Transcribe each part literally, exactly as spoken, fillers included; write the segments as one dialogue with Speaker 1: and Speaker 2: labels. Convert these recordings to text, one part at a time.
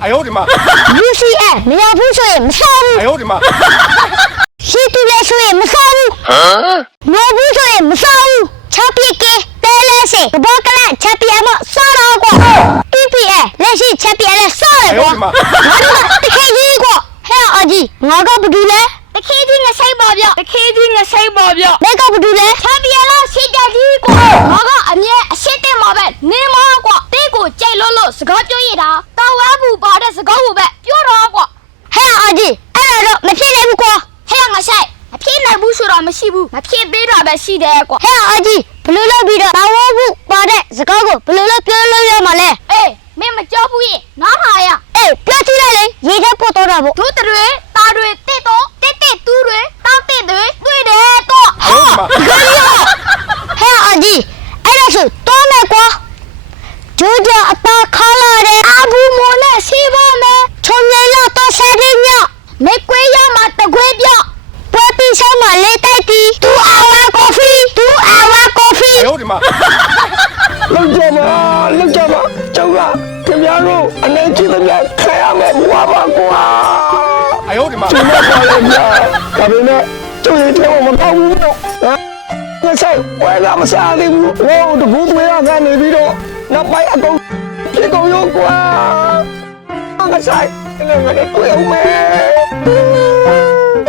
Speaker 1: 哎呦我的妈！
Speaker 2: 不是哎，你要不说也没生。
Speaker 1: 哎呦我的妈！
Speaker 2: 是对来说也没生。我不说也没生。差别给带来些，我不跟来差别么少了过。对比哎，那些差别来少了过。我这个得开心过，还有阿弟，我个不对嘞。得开心个谁保镖？得开心个谁保镖？那个不对嘞。差别了谁家的过？我个阿妹现在毛病，你毛过，这个在路路是个表演的，到晚不包的是个五百，表达过。还有阿弟，俺那个没骗来不过，还有我谁？偏来不说了没西部，偏北那边西的过。还有阿弟，不溜了别的，把我不把的是高个，不溜了别了远嘛嘞。哎，妹妹脚不严，哪怕呀？哎，不要进来嘞，一天不多少不？多的人，大人得多，得得多人，大得人，对的多。好，可以哦。还有阿弟，俺那是多美国，就叫打卡了的，阿布莫那西巴呢，从年老到三十年，没贵呀嘛得贵标。我比上马来代替，都阿瓦咖啡，都阿瓦咖啡。
Speaker 1: 哎呦我的妈！
Speaker 3: လောက်ကြပါလောက်ကြပါကျောက်ကခင်ဗျားတို့အနေကြည့်တဲ့ခံရမယ်ဘွားပါကွာ
Speaker 1: 哎呦我的妈！
Speaker 3: ကျင်းတော့ပါလေဗျာဒါပေမဲ့ကျုပ်ရဲ့ထဲမှာမကောင်းဘူးတော့ဟမ်ငါဆိုင်ဝဲလာမစားသေးဘူးဟိုတကူသွေးရကနေပြီးတော့နောက်ပိုင်းအကုန်ပြေကုန်ရောကွာငါဆိုင်ငါလည်းတွေ့အောင်မယ်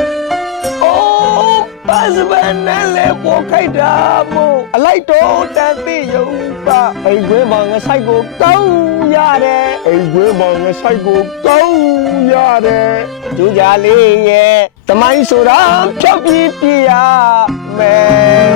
Speaker 3: ဘာစပန်နဲ့လေပေါ်ခိုက်တာမို့အလိုက်တော့တန်သိရုံပါအိမ်ခွေးမှာငါဆိုင်ကိုကောင်းရတယ်အိမ်ခွေးမှာငါဆိုင်ကိုကောင်းရတယ်ကျူးကြလေးရဲ့တမိုင်းဆိုတာဖြောက်ပြီးပြရမယ်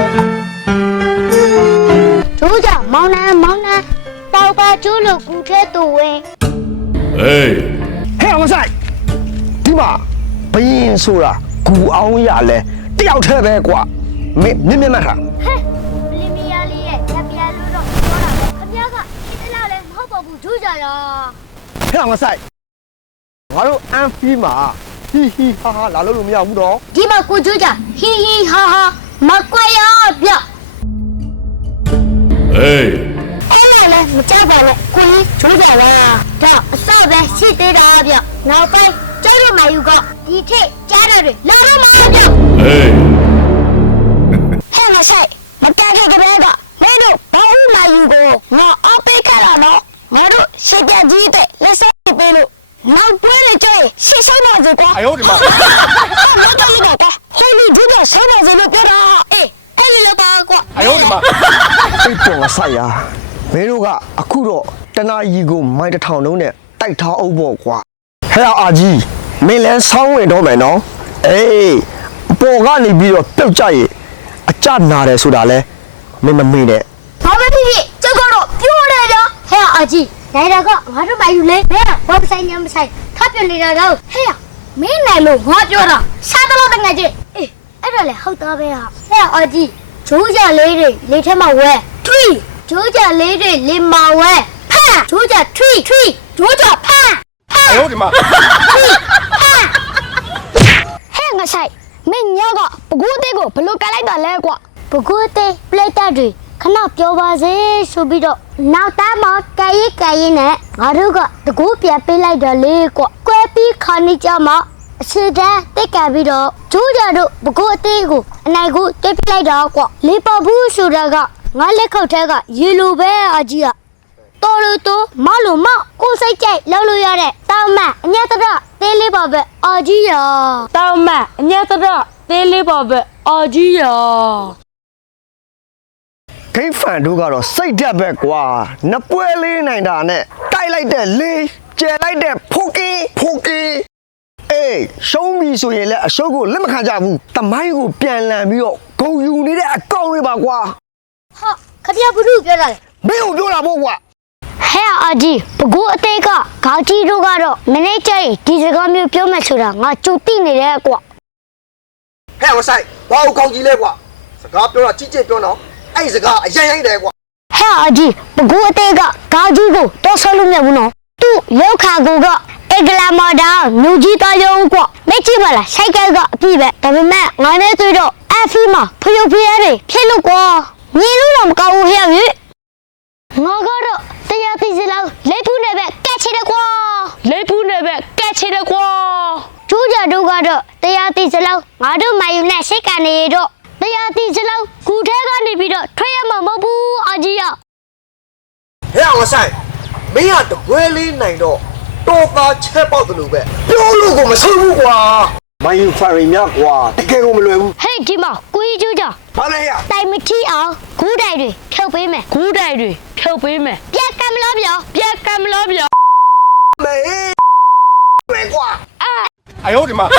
Speaker 2: ကျိုးကြမောင်နှံမောင်နှံတောက်ကကျိုးလို့ကူထဲသူဝင်
Speaker 3: ဟေးဟဲ့အောင်ဆိုင်ဒီမှာဘယင်းဆိုတာကူအောင်ရလဲတယောက်ထဲပဲကွာမင်းမြင်မြင်မှတ်ထား
Speaker 2: ဟဲ့လီမီယာလေးရဲ့ချက်ပြလို့တော့ပြောတာပဲခင်ဗျားကဒီလောက်လည်းမဟုတ်ပါဘူးကျိုးကြရ
Speaker 3: ဟဲ့အောင်ဆိုင်ငါတို့အန်ဖီမှာဟီဟီဟာဟာလာလို့လို့မရဘူးတော့
Speaker 2: ဒီမှာကိုကျိုးကြဟီဟီဟာဟာမကွက်ရပြ
Speaker 1: ဟေး
Speaker 2: အဲ့လည်းမကြောက်ပါနဲ့ကိုကြီးကျိုးကြလာဒါအစပဲရှိသေးတာပြနောက်ပိုင်းကျိုးရမယူကဒီထိကြားရတယ်လာတော့မပြ
Speaker 1: ဟေး
Speaker 2: ဟဲ့မဆိုင်မတက်ခဲ့ကြပဲကမင်းတို့ဘာလို့လာယူကိုငါအပိတ်ခါတော့ငါတို့ရှစ်ကြကြီးတဲ့လက်စိပ်ပေးလို့နောက်တွဲနေကြရှစ်ဆုံးပါစေကွာ
Speaker 1: 哎呦我的妈！
Speaker 2: မတော်ဘူးကွာဟိုလူဒီကဆုံးပါစေလို့ပြောတာအေးအဲ့လိုပါကွာ
Speaker 1: 哎呦我的妈！
Speaker 3: စိတ်ပေါ်ဆိုင်ရမင်းတို့ကအခုတော့တနာကြီးကိုမိုင်းတစ်ထောင်လုံးနဲ့တိုက်ထားအောင်ပေါ့ကွာဟဲ့အာကြီးမင်းလည်းဆောင်းဝင်တော့မယ်နော်အေးပေါ်ကနေပြီးတော့ပြုတ်ကြရဲ့အကြနာတယ်ဆိုတာလဲမင်းမမေ့နဲ့
Speaker 2: ဘာပဲဖြစ်ဖြစ်ကျုပ်ကတော့ပြောတယ်ဗျာဟဲ့အာကြီးနိုင်တာကငါတို့မယူလဲဘယ်ကဝက်ဆိုင်ညမဆိုင်ထပ်ပြနေတာတော့ဟဲ့မင်းနိုင်လို့ငါပြောတာစားတော့တငယ်ချင်းအေးအဲ့ဒါလေဟုတ်သားပဲဟာဟဲ့အာကြီးဂျိုးကြလေးတွေလေထဲမှာဝဲထွီဂျိုးကြလေးတွေလေမှာဝဲဖန်ဂျိုးကြထွီထွီဂျိုးကြဖန်
Speaker 1: 哎呦我的妈！
Speaker 2: ဟဲ့ငါဆိုင်မင်းညကပကူသေးကိုဘလို့ကလိုက်တာလဲကွာပကူသေးပလက်တာတွေခဏပြောပါစေဆိုပြီးတော့နောက်သားမကဲရီကဲရီနဲ့ငါတို့ကတကူပြန်ပေးလိုက်တော့လေကွာကွဲပြီးခါနေကြမှာအစတန်းတိတ်ကပ်ပြီးတော့ကျိုးကြတို့ပကူအသေးကိုအနိုင်ကိုတိတ်ပြလိုက်တော့ကွာလေးပဘူးဆိုတာကငါလက်ခုပ်ထဲကရေလိုပဲအကြီးကတော်လို့တော့မလို့မကိုစိတ်ကြိုက်လောက်လို့ရတဲ့တောင်းမအညတရသေးလေးပါပဲအာကြီးရ
Speaker 4: တောင်းမအညတရသေးလေးပါပဲအာကြီးရ
Speaker 3: ဂိတ်ဖန်တို့ကတော့စိတ်ဓာတ်ပဲကွာနှစ်ပွဲလေးနိုင်တာနဲ့တိုက်လိုက်တဲ့လေးကျဲလိုက်တဲ့ဖိုကင်းဖိုကင်းအေးရှုံးပြီဆိုရင်လည်းအရှုံးကိုလက်မခံကြဘူးတမိုင်းကိုပြန်လန်ပြီးတော့ဂုံယူနေတဲ့အကောင်တွေပါကွာ
Speaker 2: ဟာခပြဘူးလို့ပြောတာလေ
Speaker 3: မင်းကိုပြောတာပေါ့ကွာ
Speaker 2: ဟဲ့အာကြီးပကူအသေးကခေါင်းကြီးတို့ကတော့မနေ့ကျရင်ဒီစကားမျိုးပြောမယ်ဆိုတာငါကြိုသိနေတယ်ကွာ
Speaker 3: ဟဲ့ဝဆိုင်ဘာကိုကောင်းကြီးလဲကွာစကားပြောတာကြီးကြီးပြောတော့အဲ့ဒီစကားအရင်ရင်တယ်ကွာ
Speaker 2: ဟဲ့အာကြီးပကူအသေးကခေါင်းကြီးကိုတော့ဆောလို့မရဘူးနော်သူ့ရောက်ခါကိုကအင်္ဂလာမော်ဒါမြို့ကြီးသားရုံကွာမကြည့်ပါလားဆိုင်ကယ်ကအပြည့်ပဲဒါပေမဲ့ငါနဲ့တွေ့တော့အဖီမှာဖျုတ်ဖျဲတွေဖြစ်လို့ကွာမြင်လို့တော့မကောင်းဘူးဟဲ့ငါကတော့တရားသိစလောက်လက်ဖူးနဲ့ပဲကတ်ချင်တယ်ကွာ
Speaker 4: လေးပူးနဲ့ပဲကက်ချင်တယ်ကွာ
Speaker 2: ကျူးကြတို့ကတော့တရားသိစလုံးငါတို့မာယူနဲ့စိတ်ကနေရတော့တရားသိစလုံးဂူထဲကနေပြီးတော့ထွက်ရမှာမဟုတ်ဘူးအကြီးရ
Speaker 5: ဟဲ့အောင်ဆိုင်မင်းကတပွဲလေးနိုင်တော့တော်သားချက်ပေါက်တယ်လို့ပဲပြောလို့ကိုမဆုံးဘူးကွာမယူဖာရီမြကွာတကယ်ကိုမလွယ်ဘူး
Speaker 2: ဟဲ့ဒီမှာကိုကြီးကျူးကြ
Speaker 5: ဘာလဲရ
Speaker 2: တိုင်မထီအောင်ဂူတိုင်တွေထုတ်ပေးမယ်
Speaker 4: ဂူးတိုင်တွေဖြုတ်ပေးမယ်
Speaker 2: ပြက်ကမလို့ပြော
Speaker 4: ပြက်ကမ်းမလို့ဗျာ
Speaker 5: မေပဲကွာ
Speaker 1: 哎呦我的妈！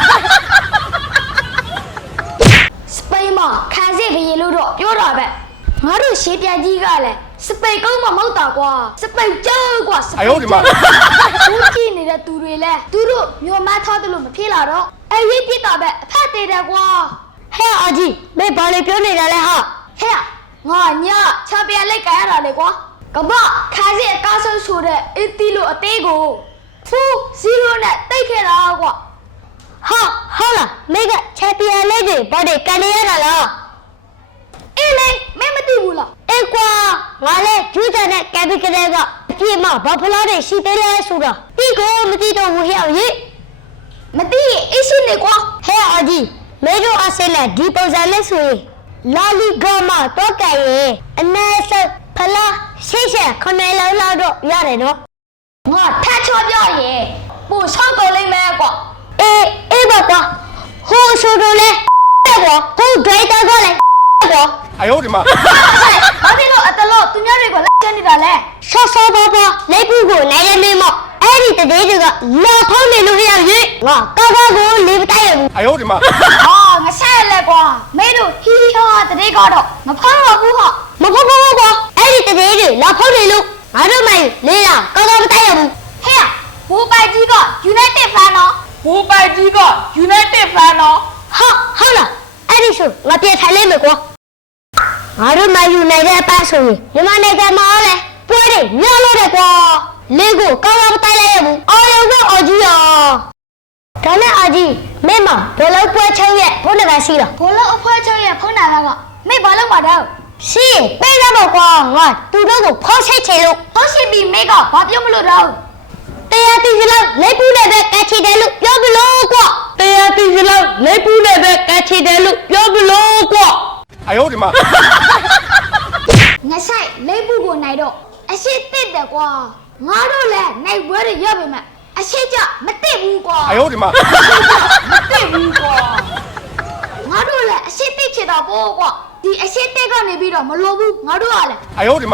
Speaker 2: စပိန်မှာခံစစ်ဘရေလို့တော့ပြောတာပဲငါတို့ရှေးပြန်ကြီးကလည်းစပိန်ကုန်းမမဟုတ်တာကွာစပိန်ကျုပ်ကွာစပိ
Speaker 1: 哎
Speaker 2: န်
Speaker 1: 呦我的妈！
Speaker 2: ဘူးကြည့်နေတဲ့သူတွေလဲသူတို့မျိုးမထားတယ်လို့မဖြစ်လာတော့အရေးပြစ်တာပဲအဖက်သေးတယ်ကွာဟဲ့အကြီးမင်းဘာလို့ပြောနေတာလဲဟာဟဲ့ငါညချပြန်လိုက်ကြရတာလေကွာကမခါစီအကားဆုံးဆိုတဲ့အစ်တီလို့အသေးကိုဖူးဇီရိုနဲ့တိတ်ခဲ့တာကွာဟာဟုတ်လားမင်းကချပြန်လိုက်တယ်ဘာတွေကန်နေရတာလားအေးလေမင်းမသိဘူးလားအေးကွာငါလဲကျူးတဲ့နဲ့ကက်ပီကလေးကအပြည့်မဘာဖလားတွေရှိသေးလဲဆိုတော့ဒီကိုမသိတော့ဘူးဟဲ့အောင်ကြီးမသိရင်အရှိနေကွာဟဲ့အကြီးမေတို့အဆင်နဲ့ဒီပုံစံလေးဆိုရင်လာလီဂါမှာတော့ကြရဲ့အနည်းဆုံးဖလားရှိရှိခဏလောက်လောက်တော့ရတယ်နော်ငါထတ်ချောပြောရင်ပို့ဆောက်ကုန်လိမ့်မယ်ကွာအေးအေးပါကွာဟိုဆိုတော့လေကွာဟိုဒိုင်တာကလည်းကွာ
Speaker 1: 哎呦我的妈！
Speaker 2: ဘာဖြစ်လို့အတလို့သူများတွေကိုလက်ကျနေတာလဲဆော့ဆော့ပါပါလက်ပူကိုနိုင်ရမင်းမအဲ့ဒီတည်းတွေကလာထုံးနေလို့ရရဲ့ငါကောက်ကောက်ကိုလေးမတိုက်ရဘူး
Speaker 1: 哎呦我的妈！
Speaker 2: ဟာငါဆက်လက်ကွာမင်းတို့ဟီဟာတည်းကတော့မဖောက်တော့ဘူးဟာမဖောက်ဘူးကွာအဲ့ဒီတည်းတွေလာဖောက်နေလို့ငါတို့မိုင်လေးလာကောက်ကောက်မတိုက်ရဘူးဟဲ့ဘူပိုက်ကြီးက United fan နော်
Speaker 4: ဘူပိုက်ကြီးက United fan နော်
Speaker 2: ဟာဟုတ်လားအဲ့ဒီဆိုငါပြန်ထိုင်လိုက်မယ်ကွာငါတို့မိုင်ယူနိုင်တဲ့အပတ်ဆိုရင်မြန်မာနိုင်ငံမှာလဲပွဲတွေညလို့တယ်ကွာလင်းကိုကောင်းကောင်းတိုက်လိုက်ရဘူးအော်ရုံကအကြီးရောဒါနဲ့အကြီးမင်းမဘလုံးပွဲချုပ်ရဲ့ဖုန်းနံပါတ်ရှိလားဘလုံးအဖွဲချုပ်ရဲ့ဖုန်းနံပါတ်ကမင်းဘာလို့မတော့ရှိပေးရတော့ကွာငါသူတို့ကိုဖောက်ချိတ်ချင်လို့ဖောက်ချိတ်ပြီးမင်းကဘာပြောမလို့တော့တရားတီစလောက်လက်ပူးနဲ့ပဲကတ်ချီတယ်လို့ပြောမလို့ကွာ
Speaker 4: တရားတီစလောက်လေးပူးနဲ့ပဲကက်ချင်တယ်လို့ပြောမလို့ကွာ
Speaker 1: 哎呦我的妈！
Speaker 2: ငါဆိုင်လေးပူးကိုနိုင်တော့အရှိတစ်တယ်ကွာငါတို့လည်းနိုင်ပွဲတွေရပြီမဲ့အရှိကြမတစ်ဘူးကွာ
Speaker 1: 哎呦我的妈！
Speaker 2: မတစ်ဘူးကွာငါတို့လည်းအရှိတစ်ချင်တော့ဘောကွာဒီအရှိတစ်ကနေပြီးတော့မလိုဘူးငါတို့ကလည်း
Speaker 1: 哎呦我的妈！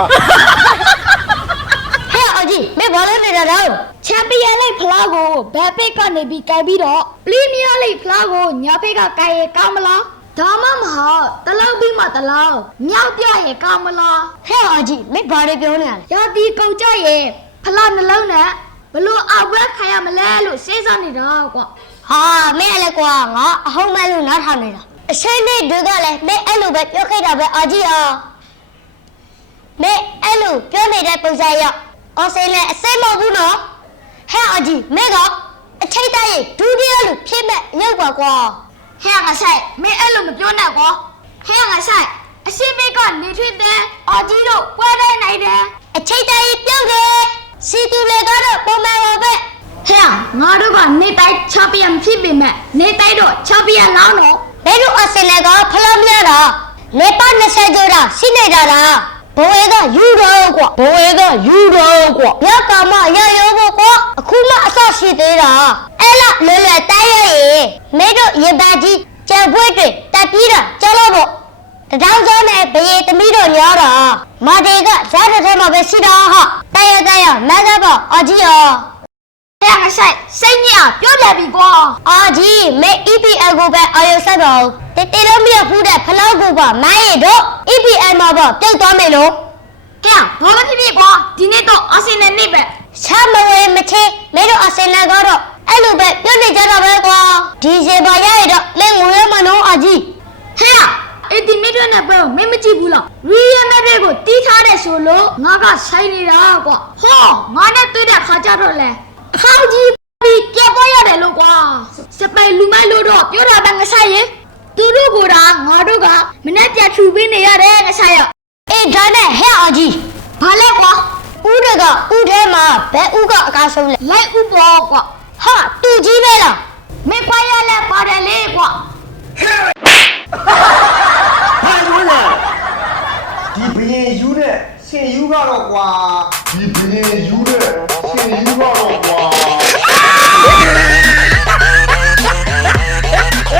Speaker 2: ဟဲ့အကြီးမင်းဘာလို့နေတာလဲချန်ပီယံလိဖလားကိုဘယ်ပိတ်ကနေပြီးကြိုက်ပြီးတော့ပရီးမီးယားလိဖလားကိုညာဖိတ်ကကြိုက်ရကောင်းမလားဒါမှမဟုတ်တလောက်ပြီးမှတလောက်မြောက်ပြရကောင်းမလားဟဲ့အကြီးမင်းဘာတွေပြောနေရလဲရာတီကုန်ကြရဲ့ဖလားနှလုံးနဲ့ဘလို့အောက်ဘက်ခံရမလဲလို့စဉ်းစားနေတာကွာဟာမင်းလည်းကွာငါအဟုတ်မဲ့လို့နားထောင်နေတာအရှိန်လေးတွေကလည်းမင်းအဲ့လိုပဲပြောခဲ့တာပဲအကြီးအောင်မင်းအဲ့လိုပြောနေတဲ့ပုံစံရောက်အော်စိလဲအစိမ့်မဟုတ်ဘူးနော်ဟဲ့အကြီးမင်းကအချိတ်တရဲ့ဒုတိယလူဖြစ်မဲ့ရုပ်ပါကွာဟဲ့ငါဆိုင်မင်းအဲ့လိုမပြောနဲ့ကွာဟဲ့ငါဆိုင်အရှိမိတ်ကနေထွေးတဲ့အကြီးတို့ပွဲတိုင်းနိုင်တယ်အချိတ်တရဲ့ပြုတ်တယ်စီတူလေကတော့ပုံမှန်ပါပဲဟဲ့ငါတို့ကနေတိုင်းချန်ပီယံဖြစ်ပေမဲ့နေတိုင်းတော့ချန်ပီယံလောင်းတော့ဘယ်လိုအစင်လဲကဖလားမရတာနေပါနှစ်ဆယ်ကျော်တာရှိနေတာလားဘဝကယူတော့ကွာဘဝကယူတော့ကွာရကမရရောပေါ့ကွာအခုမှအဆရှိသေးတာအဲ့လားလွယ်လွယ်တိုက်ရရင်မဲတို့ရေပါကြီးကြံပွဲတွေတက်ပြီးတာကြောက်လို့ပေါ့တထောင်ကျော်နဲ့ဘရေသမီးတို့ညောတာမာဒေကဇာတ်တဲ့ထဲမှာပဲရှိတာဟာတိုက်ရတိုက်ရမန်းသားပေါ့အကြီးရောဟဲ့ငါဆိုင်စိတ်ညစ်ပြောပြပြီကွာအာကြီးမဲ E P L ကိုပဲအာရုံစိုက်ပါဦးတေတေလုံးမရဖူးတဲ့ဖလောက်ကိုပါမိုင်းရတော့ E P L မှာပေါ့ပြုတ်သွားမယ်လို့ကဲဘာလို့ဖြစ်ဖြစ်ကွာဒီနေ့တော့အာဆင်နယ်နေ့ပဲချမ်းမဝဲမချေမဲတို့အာဆင်နယ်ကတော့အဲ့လိုပဲပြုတ်နေကြတော့ပဲကွာဒီစေပါရရတော့လဲငွေရမနော်အာကြီးဟဲ့အဲ့ဒီမိတို့နဲ့ပဲမင်းမကြည့်ဘူးလားရီယယ်မက်ဒရစ်ကိုတီးထားတဲ့ဆိုလို့ငါကဆိုင်နေတာကွာဟောငါနဲ့တွေ့တဲ့ခါကြတော့လဲခေါင်းကြီးပြီးကြက်ပေါ်ရတယ်လို့ကွာစပိန်လူမိုက်လို့တော့ပြောတာပဲငါဆိုင်ရင်သူတို့ကငါတို့ကမနဲ့ပြထူပေးနေရတယ်ငါဆိုင်ရအေးဒါနဲ့ဟဲ့အကြီးဘာလဲကွာဦးတွေကဦးထဲမှာဘယ်ဦးကအကားဆုံးလဲလိုက်ဦးပေါ်ကွာဟာတူကြီးပဲလားမင်းခွာရလဲပါတယ်လေကွာ
Speaker 5: ဟိုင်ဝင်လာဒီဘရင်ယူနဲ့ရှင်ယူကတော့ကွာဒီဘရင်ယူနဲ့ရှင်ယူကတော့